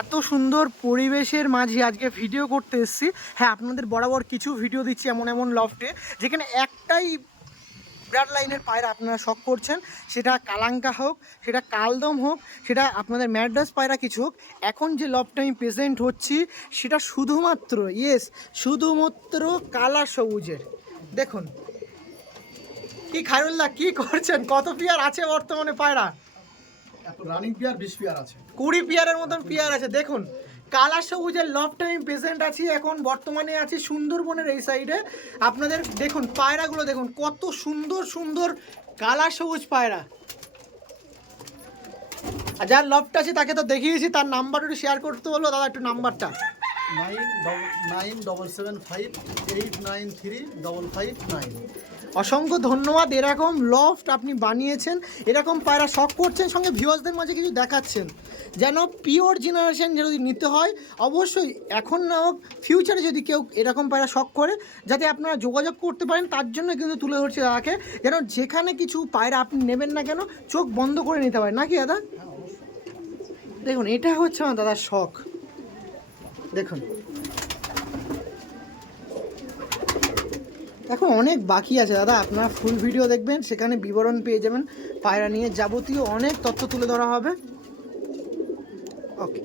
এত সুন্দর পরিবেশের মাঝে আজকে ভিডিও করতে এসেছি। হ্যাঁ, আপনাদের বরাবর কিছু ভিডিও দিচ্ছি এমন এমন লফটে যেখানে একটাই ব্লাড লাইনের পায়রা আপনারা শখ করছেন, সেটা কালাঙ্কা হোক, সেটা কালদম হোক, সেটা আপনাদের ম্যাড্রাস পায়রা কিছু হোক। এখন যে লফটে আমি প্রেজেন্ট হচ্ছি সেটা শুধুমাত্র কালা সবুজের। দেখুন কি খায়রুল্লাহ, কি করছেন? কত পেয়ার আছে বর্তমানে পায়রা? রানিং পেয়ার 20 পেয়ার আছে, 20 পেয়ারের মতন পেয়ার আছে। দেখুন কালা সবুজের লফট টাইম প্রেজেন্ট আছি, এখন বর্তমানে আছি সুন্দরবনের এই সাইডে। আপনাদের দেখুন পায়রাগুলো দেখুন, কত সুন্দর সুন্দর কালা সবুজ পায়রা। আর যার লফট আছে তাকে তো দেখিয়েছি, তার নাম্বারটা একটু শেয়ার করতে বলবো। দাদা একটু নাম্বারটা 997758935559। অসংখ্য ধন্যবাদ। এরকম লফট আপনি বানিয়েছেন, এরকম পায়রা শখ করছেন, সঙ্গে ভিউয়ার্সদের মাঝে কিছু দেখাচ্ছেন। যেন পিওর জেনারেশন যদি নিতে হয় অবশ্যই এখন না হোক ফিউচারে যদি কেউ এরকম পায়রা শখ করে, যাতে আপনারা যোগাযোগ করতে পারেন, তার জন্য কিন্তু তুলে ধরছি দাদাকে। যেন যেখানে কিছু পায়রা আপনি নেবেন না কেন চোখ বন্ধ করে নিতে পারেন, নাকি দাদা? দেখুন এটা হচ্ছে আমার দাদার শখ। দেখুন এখন অনেক বাকি আছে দাদা, আপনারা ফুল ভিডিও দেখবেন, সেখানে বিবরণ পেয়ে যাবেন। পায়রা নিয়ে যাবতীয় অনেক তথ্য তুলে ধরা হবে। ওকে।